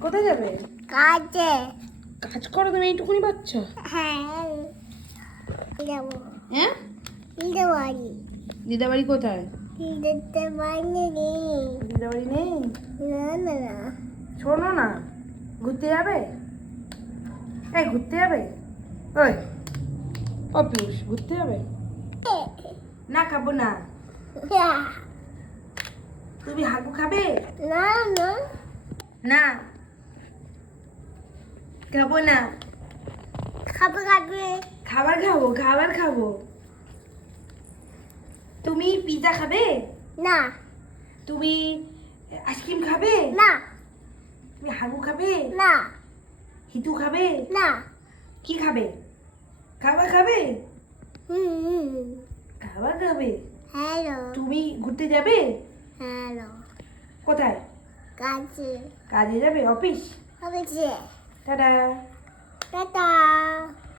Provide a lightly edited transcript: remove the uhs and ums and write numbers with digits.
কোথায় যাবে? কাজে। কাজ করো তুমি এইটুকুনি বাচ্চা? হ্যাঁ যাবো। হ্যাঁ, দিতে পারি। দিদাবাড়ি কোথায়? দিতে পারি নেই। দিদাবাড়ি নেই? না না না। শোনো না, ঘুরতে যাবে? এই ঘুরতে যাবে? ওই ও পিউষ, ঘুরতে যাবে? না খাবো না। তুমি হাগু খাবে? না না। না খাবো না। খাবে খাবে। খাবার খাবো, খাবার খাবো। তুমি পিৎজা খাবে? না তুমি আইসক্রিম খাবে? না তুমি হাগু খাবে? না হিতু খাবে? না। কি খাবে? খাবার খাবে? হুম। খাবার খাবে। হ্যালো তুমি ঘুরতে যাবে? হ্যালো। কোথায়? কাজে। কাজে যাবে? অফিস? হবে যে। টাটা। টাটা।